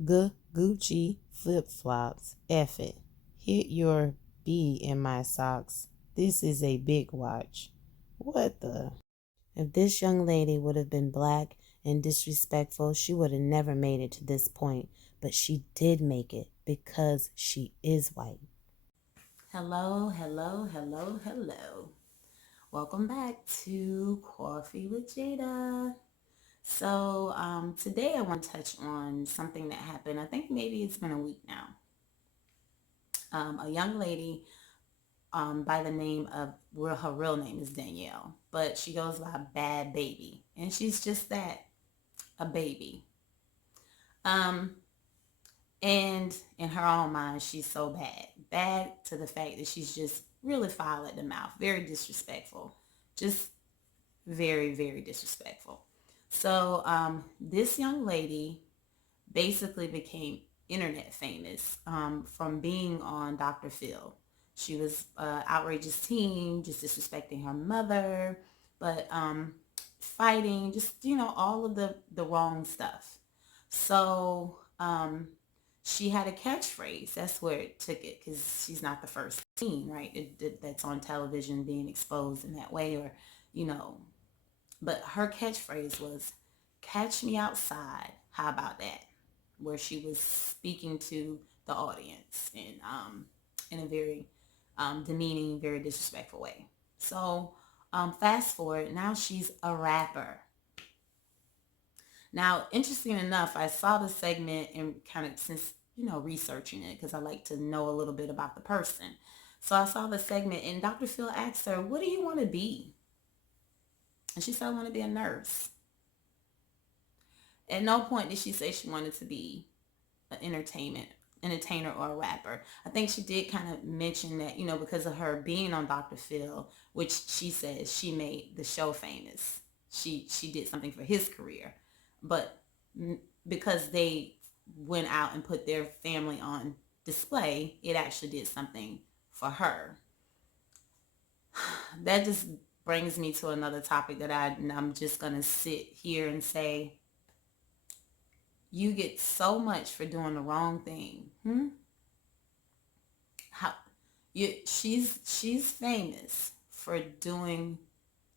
Gucci flip-flops. F it. Hit your B in my socks. This is a big watch. What the? If this young lady would have been black and disrespectful, she would have never made it to this point. But she did make it because she is white. Hello, hello, hello, hello. Welcome back to Coffee with Jada. So today I want to touch on something that happened. I think maybe it's been a week now. A young lady by the name of, well, her real name is Danielle, but she goes by Bhad Bhabie, and she's just that, a baby. Um, and in her own mind, she's so bad to the fact that she's just really foul at the mouth, very disrespectful, just very, very disrespectful. So this young lady basically became internet famous from being on Dr. Phil. She was an outrageous teen, just disrespecting her mother, but fighting, just, all of the wrong stuff. So she had a catchphrase. That's where it took it, because she's not the first teen, right? That's on television being exposed in that way, or, you know. But her catchphrase was, "Catch me outside. How about that?" Where she was speaking to the audience in a very demeaning, very disrespectful way. So fast forward, now she's a rapper. Now, interesting enough, I saw the segment and kind of, since, researching it, because I like to know a little bit about the person. So I saw the segment and Dr. Phil asked her, "What do you want to be?" And she said, "I want to be a nurse." At no point did she say she wanted to be an entertainer or a rapper. I think she did kind of mention that, because of her being on Dr. Phil, which she says she made the show famous. She did something for his career. But because they went out and put their family on display, it actually did something for her. That just brings me to another topic that I'm just going to sit here and say, you get so much for doing the wrong thing. How she's famous for doing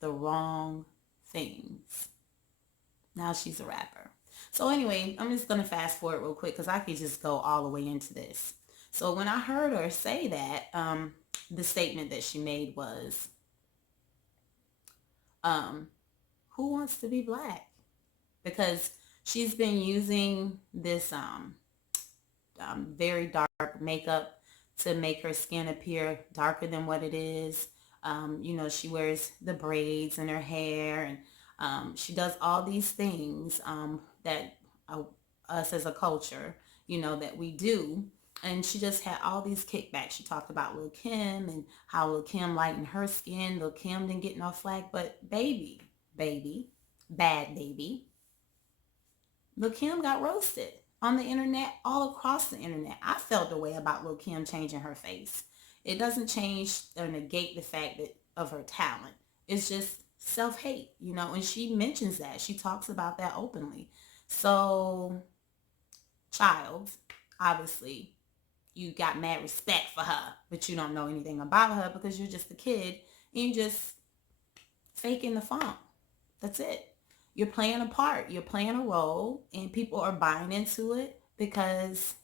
the wrong things. Now she's a rapper. So anyway, I'm just gonna fast forward real quick because I could just go all the way into this. So when I heard her say that, the statement that she made was, "Who wants to be black?" Because she's been using this very dark makeup to make her skin appear darker than what it is. She wears the braids in her hair, and she does all these things that us as a culture, that we do. And she just had all these kickbacks. She talked about Lil Kim and how Lil Kim lightened her skin. Lil Kim didn't get no flack, but baby, Bhad Bhabie, Lil Kim got roasted on the internet, all across the internet. I felt the way about Lil Kim changing her face. It doesn't change or negate the fact of her talent. It's just self-hate, and she mentions that. She talks about that openly. So, child, obviously, you got mad respect for her, but you don't know anything about her because you're just a kid and you just faking the funk. That's it. You're playing a part. You're playing a role, and people are buying into it because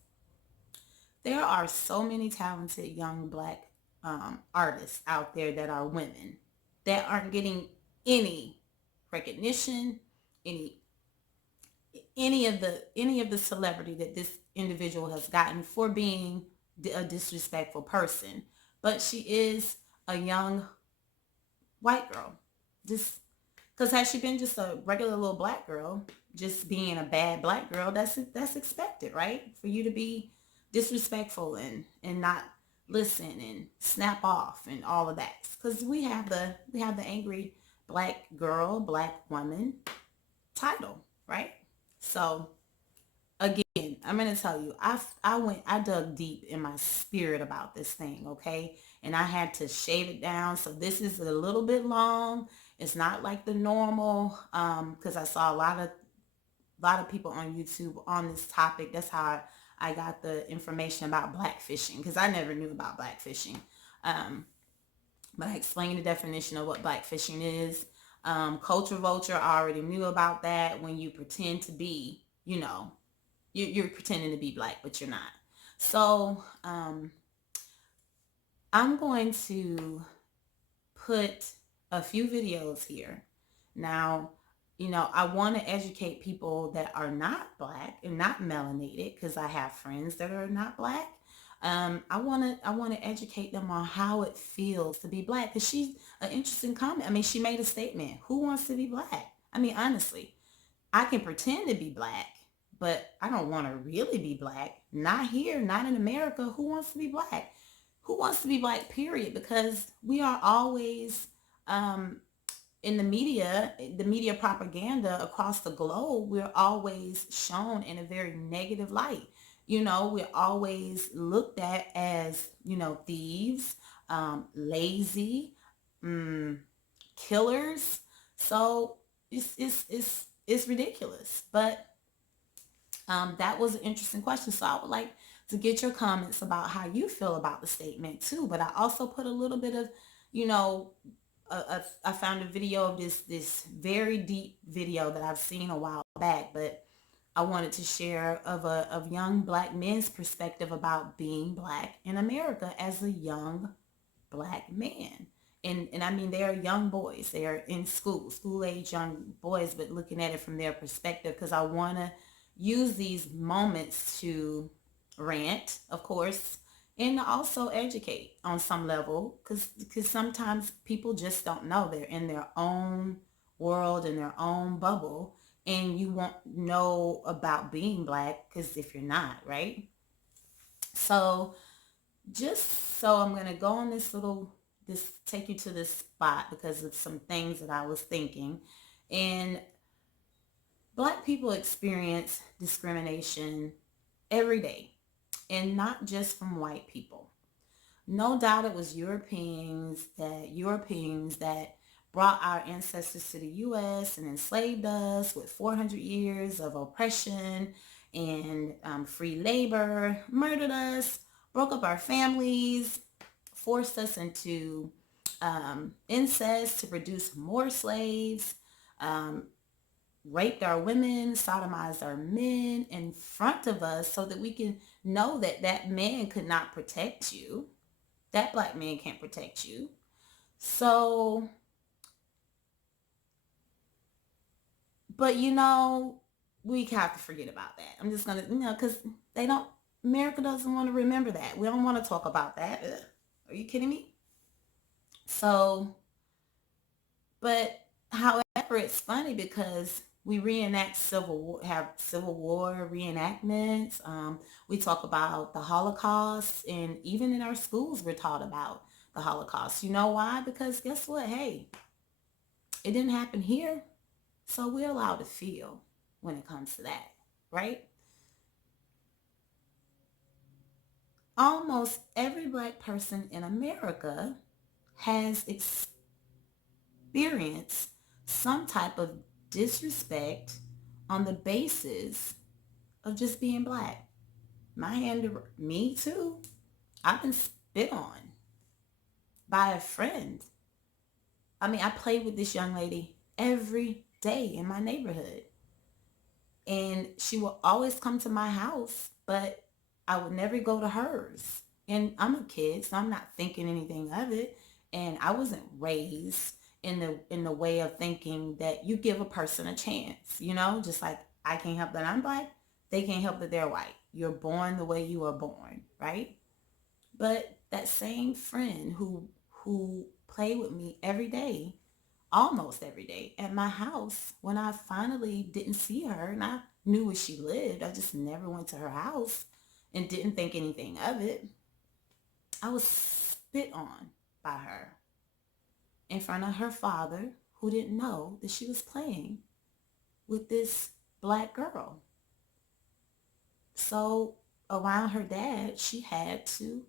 there are so many talented young black artists out there that are women that aren't getting any recognition, any any of the celebrity that this individual has gotten for being a disrespectful person. But she is a young white girl. Just because, had she been just a regular little black girl, just being a bad black girl, that's expected, right? For you to be disrespectful and not listen and snap off and all of that. Because we have the angry black girl, black woman title, right? So again, I'm gonna tell you, I dug deep in my spirit about this thing, okay? And I had to shave it down. So this is a little bit long. It's not like the normal, because I saw a lot of lot of people on YouTube on this topic. That's how I got the information about blackfishing, because I never knew about blackfishing. Um, but I explained the definition of what blackfishing is. Culture vulture, I already knew about that. When you pretend to be, you're pretending to be black, but you're not. So I'm going to put a few videos here. Now, I want to educate people that are not black and not melanated, because I have friends that are not black. I want to educate them on how it feels to be black, because she's an interesting comment. I mean, she made a statement. Who wants to be black? I mean, honestly, I can pretend to be black, but I don't want to really be black. Not here, not in America. Who wants to be black? Who wants to be black, period? Because we are always in the media propaganda across the globe, we're always shown in a very negative light. We're always looked at as, thieves, lazy, mm, killers. So it's ridiculous. But that was an interesting question. So I would like to get your comments about how you feel about the statement too. But I also put a little bit of, you know, I found a video of this very deep video that I've seen a while back, but I wanted to share of young black men's perspective about being black in America as a young black man. And I mean, they are young boys. They are in school age young boys, but looking at it from their perspective, because I want to use these moments to rant, of course, and also educate on some level, because sometimes people just don't know. They're in their own world, in their own bubble, and you won't know about being black because if you're not, right? So I'm gonna go on this take you to this spot because of some things that I was thinking. And black people experience discrimination every day, and not just from white people. No doubt it was Europeans that brought our ancestors to the U.S. and enslaved us with 400 years of oppression and free labor, murdered us, broke up our families, forced us into incest to produce more slaves, um, raped our women, sodomized our men in front of us so that we can know that that man could not protect you. That black man can't protect you. So, but we have to forget about that. I'm just going to, because America doesn't want to remember that. We don't want to talk about that. Ugh. Are you kidding me? So, but however, it's funny because we reenact Civil War, have Civil War reenactments. We talk about the Holocaust, and even in our schools, we're taught about the Holocaust. You know why? Because guess what? Hey, it didn't happen here, so we're allowed to feel when it comes to that, right? Almost every black person in America has experienced some type of disrespect on the basis of just being black. Me too. I've been spit on by a friend. I mean, I played with this young lady every day in my neighborhood, and she would always come to my house, but I would never go to hers. And I'm a kid, so I'm not thinking anything of it. And I wasn't raised in the way of thinking that you give a person a chance, just like I can't help that I'm black, they can't help that they're white. You're born the way you are born, right? But that same friend who played with me every day, almost every day at my house, when I finally didn't see her and I knew where she lived, I just never went to her house and didn't think anything of it. I was spit on by her in front of her father, who didn't know that she was playing with this black girl. So around her dad, she had to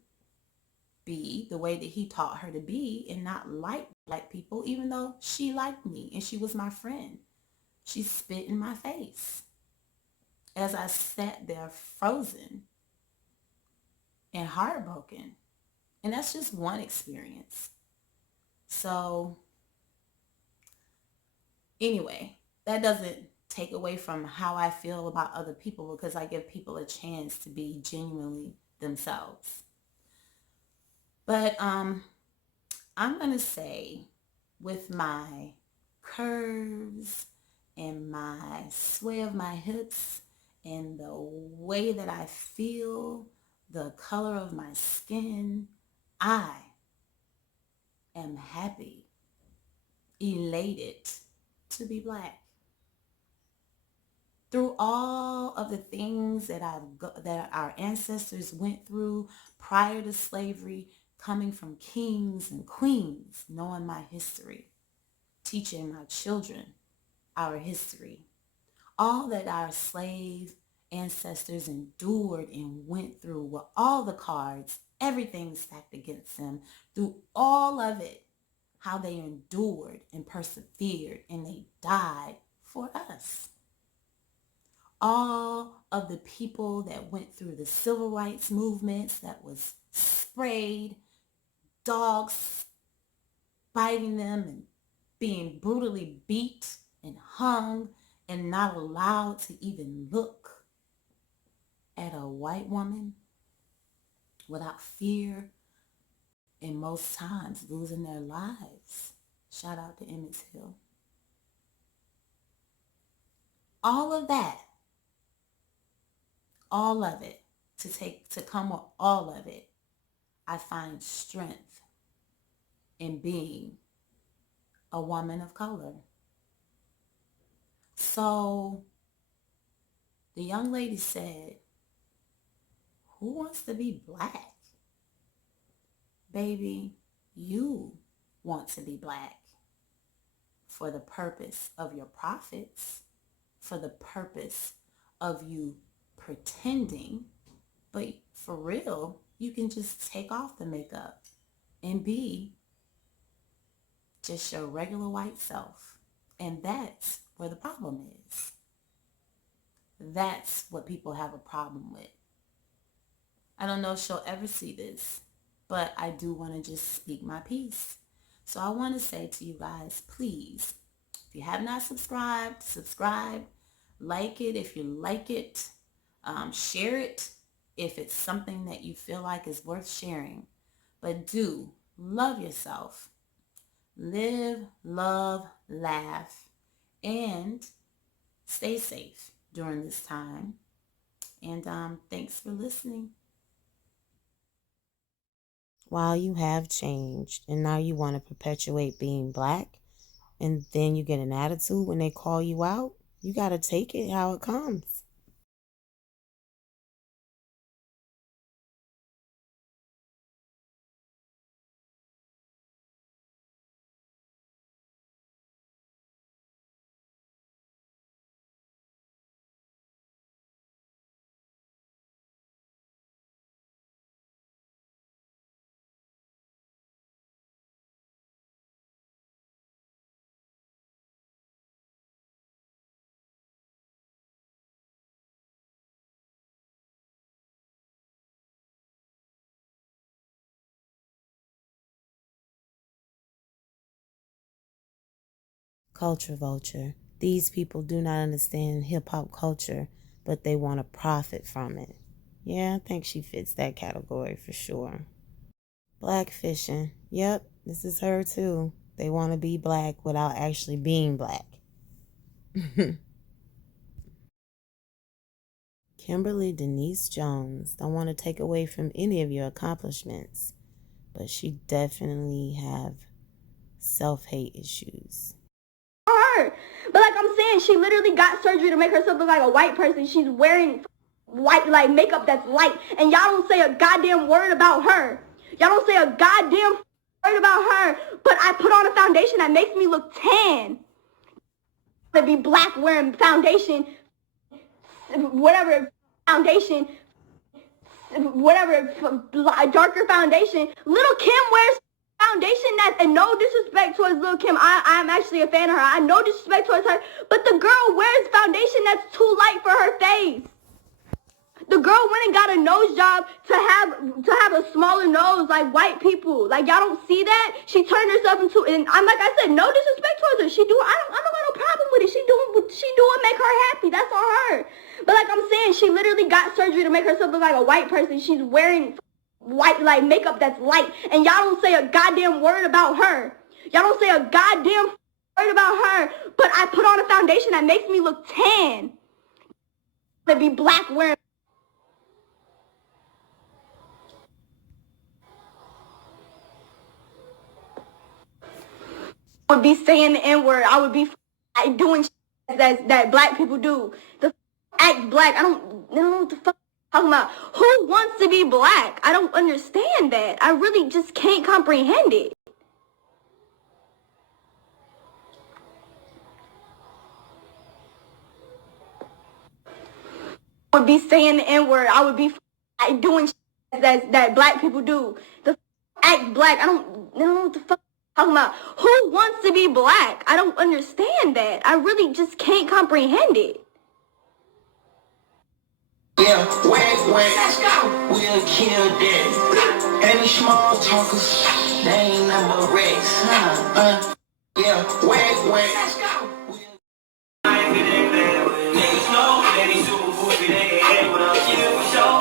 be the way that he taught her to be and not like black people, even though she liked me and she was my friend. She spit in my face. as I sat there frozen and heartbroken. And that's just one experience. So anyway, that doesn't take away from how I feel about other people, because I give people a chance to be genuinely themselves. But I'm going to say, with my curves and my sway of my hips and the way that I feel, the color of my skin, I am happy, elated to be Black. Through all of the things that our ancestors went through prior to slavery, coming from kings and queens, knowing my history, teaching my children our history, all that our slave ancestors endured and went through, with all the cards, everything stacked against them, through all of it, how they endured and persevered and they died for us. All of the people that went through the civil rights movements that was sprayed, dogs biting them and being brutally beat and hung and not allowed to even look at a white woman without fear, and most times losing their lives. Shout out to Emmett Till. All of that, all of it, to come with all of it, I find strength in being a woman of color. So the young lady said, who wants to be Black? Baby, you want to be Black for the purpose of your profits, for the purpose of you pretending, but for real, you can just take off the makeup and be just your regular white self. And that's where the problem is. That's what people have a problem with. I don't know if she'll ever see this, but I do want to just speak my piece. So I want to say to you guys, please, if you have not subscribed, subscribe, like it if you like it, share it if it's something that you feel like is worth sharing. But do love yourself, live, love, laugh, and stay safe during this time. And thanks for listening. While you have changed and now you want to perpetuate being Black, and then you get an attitude when they call you out, you got to take it how it comes. Culture vulture. These people do not understand hip hop culture, but they want to profit from it. Yeah, I think she fits that category for sure. Blackfishing. Yep, this is her too. They want to be Black without actually being Black. Kimberly Denise Jones. Don't want to take away from any of your accomplishments, but she definitely have self-hate issues. Her. But like I'm saying, she literally got surgery to make herself look like a white person. She's wearing white like makeup that's light, and y'all don't say a goddamn word about her. Y'all don't say a goddamn word about her. But I put on a foundation that makes me look tan. To be Black wearing foundation, whatever foundation, whatever darker foundation. Little Kim wears Foundation that, and no disrespect towards Lil' Kim, I'm actually a fan of her. I no disrespect towards her, but the girl wears foundation that's too light for her face. The girl went and got a nose job to have a smaller nose like white people. Like y'all don't see that? She turned herself into, and I'm like I said, no disrespect towards her. I don't got no problem with it. She do what make her happy. That's on her. But like I'm saying, she literally got surgery to make herself look like a white person. She's wearing white like makeup that's light, and y'all don't say a goddamn word about her. Y'all don't say a goddamn word about her. But I put on a foundation that makes me look tan. To be black wearing. Would be saying the N-word. I would be doing that black people do. The act black. I don't know what the fuck I'm talking about. Who wants to be black? I don't understand that. I really just can't comprehend it. Would be saying the N-word. I would be doing that black people do. The act black. I don't know what the fuck I'm talking about. Who wants to be black? I don't understand that. I really just can't comprehend it. Yeah, let's go. We'll kill that. Any small talkers, they ain't number Rex. Yeah, let's go. Niggas know that he's super goofy, they ain't what I'll kill for sure.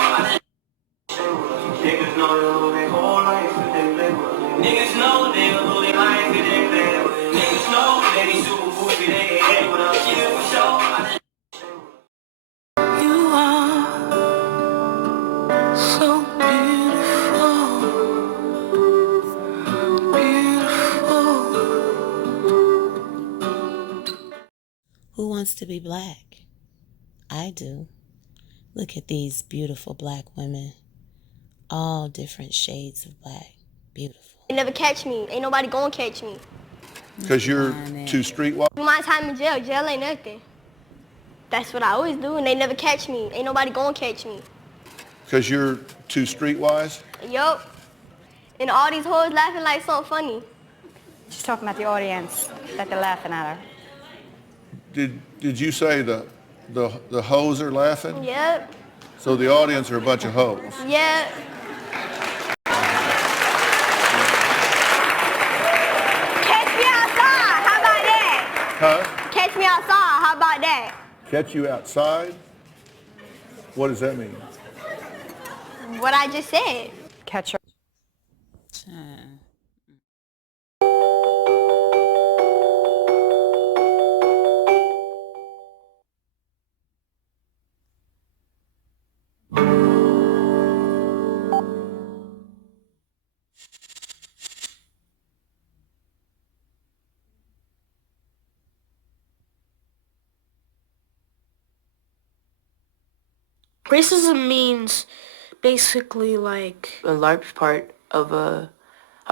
Niggas know they'll lose their whole life if they play with it. Niggas know they'll lose their life if they play with it. Niggas know that he's super goofy, they ain't what I'll kill for sure. You are so beautiful, beautiful. Who wants to be black? I do. Look at these beautiful black women. All different shades of black. Beautiful. They never catch me. Ain't nobody gonna catch me. Because you're too streetwise? My time in jail. Jail ain't nothing. That's what I always do, and they never catch me. Ain't nobody gonna catch me. Because you're too streetwise? Yup. And all these hoes laughing like something funny. She's talking about the audience, that they're laughing at her. Did you say the hoes are laughing? Yep. So the audience are a bunch of hoes? Yep. Catch me outside. How about that? Huh? Catch me outside. How about that? Catch you outside? What does that mean? What I just said. Catch her. Racism means basically like a large part of a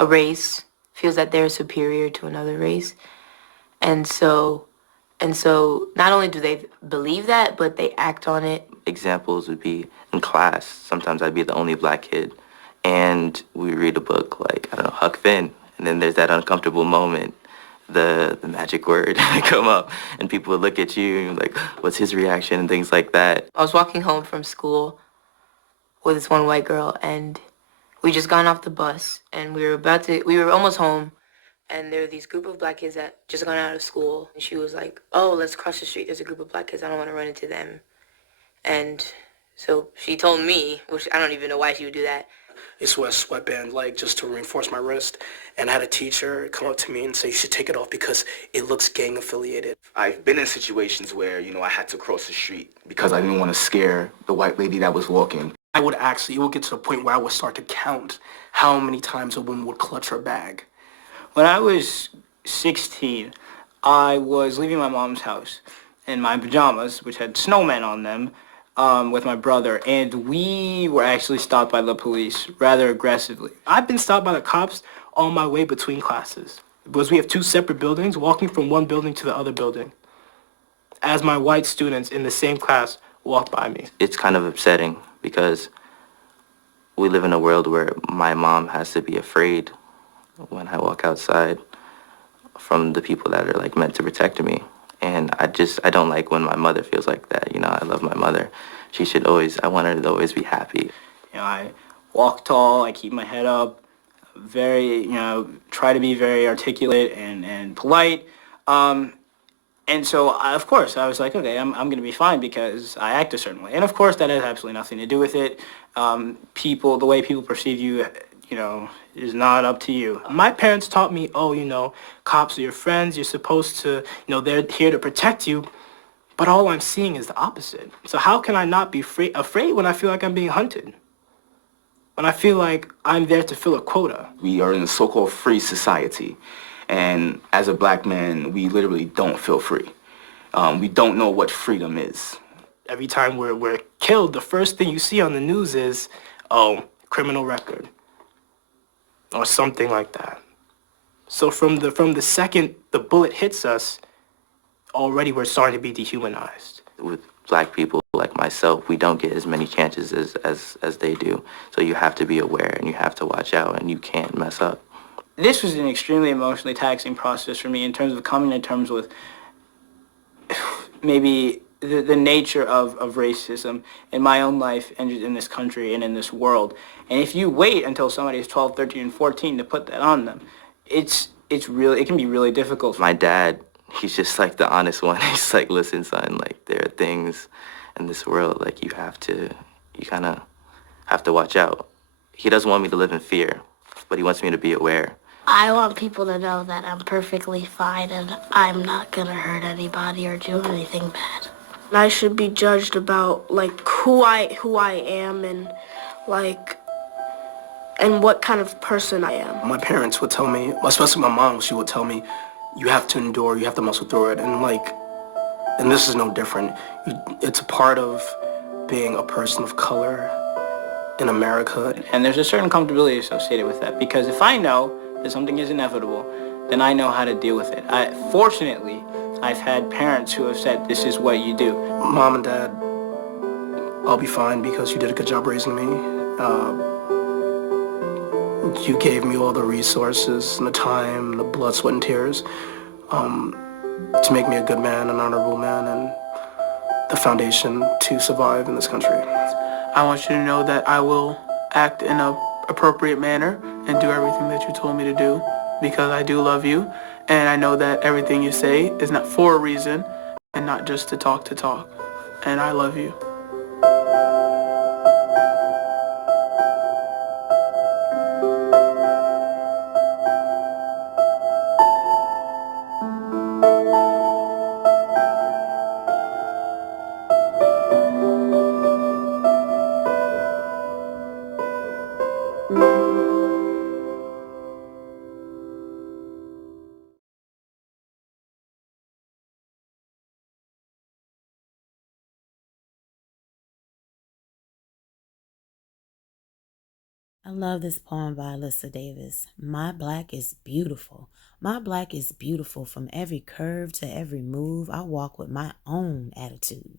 race feels that they're superior to another race. And so not only do they believe that, but they act on it. Examples would be in class. Sometimes I'd be the only black kid, and we read a book like, I don't know, Huck Finn, and then there's that uncomfortable moment, the magic word come up, and people would look at you and you're like, what's his reaction and things like that. I was walking home from school with this one white girl, and we just gone off the bus, and we were almost home, and there were these group of black kids that just gone out of school, and she was like, oh, let's cross the street, there's a group of black kids, I don't want to run into them. And so she told me, which I don't even know why she would do that. it's wear a sweatband like just to reinforce my wrist. And I had a teacher come up to me and say, you should take it off because it looks gang affiliated. I've been in situations where, I had to cross the street because I didn't want to scare the white lady that was walking. It would get to the point where I would start to count how many times a woman would clutch her bag. When I was 16, I was leaving my mom's house in my pajamas, which had snowmen on them, with my brother, and we were actually stopped by the police rather aggressively. I've been stopped by the cops on my way between classes because we have two separate buildings, walking from one building to the other building, as my white students in the same class walk by me. It's kind of upsetting because we live in a world where my mom has to be afraid when I walk outside from the people that are like meant to protect me. And I don't like when my mother feels like that. You know, I love my mother. I want her to always be happy. You know, I walk tall, I keep my head up, try to be very articulate and polite. And so, of course, I was like, okay, I'm going to be fine because I act a certain way. And of course, that has absolutely nothing to do with it. The way people perceive you, is not up to you. My parents taught me, cops are your friends. You're supposed to, they're here to protect you. But all I'm seeing is the opposite. So how can I not be afraid when I feel like I'm being hunted? When I feel like I'm there to fill a quota? We are in a so-called free society. And as a black man, we literally don't feel free. We don't know what freedom is. Every time we're killed, the first thing you see on the news is, criminal record. Or something like that. So from the second the bullet hits us, already we're starting to be dehumanized. With black people like myself, we don't get as many chances as they do. So you have to be aware and you have to watch out and you can't mess up. This was an extremely emotionally taxing process for me in terms of coming to terms with maybe the nature of racism in my own life and in this country and in this world. And if you wait until somebody is 12, 13, and 14 to put that on them, it can be really difficult. My dad, he's just like the honest one. He's like, listen, son, like there are things in this world, like you kind of have to watch out. He doesn't want me to live in fear, but he wants me to be aware. I want people to know that I'm perfectly fine and I'm not gonna hurt anybody or do anything bad. I should be judged about like who I am and what kind of person I am. My parents would tell me, especially my mom, she would tell me, you have to endure, you have to muscle through it. And this is no different. It's a part of being a person of color in America. And there's a certain comfortability associated with that, because if I know that something is inevitable, then I know how to deal with it. Fortunately, I've had parents who have said, this is what you do. Mom and Dad, I'll be fine because you did a good job raising me. You gave me all the resources and the time, the blood, sweat, and tears to make me a good man, an honorable man, and the foundation to survive in this country. I want you to know that I will act in an appropriate manner and do everything that you told me to do because I do love you, and I know that everything you say is not for a reason and not just to talk, and I love you. I love this poem by Alyssa Davis. My black is beautiful. My black is beautiful from every curve to every move. I walk with my own attitude.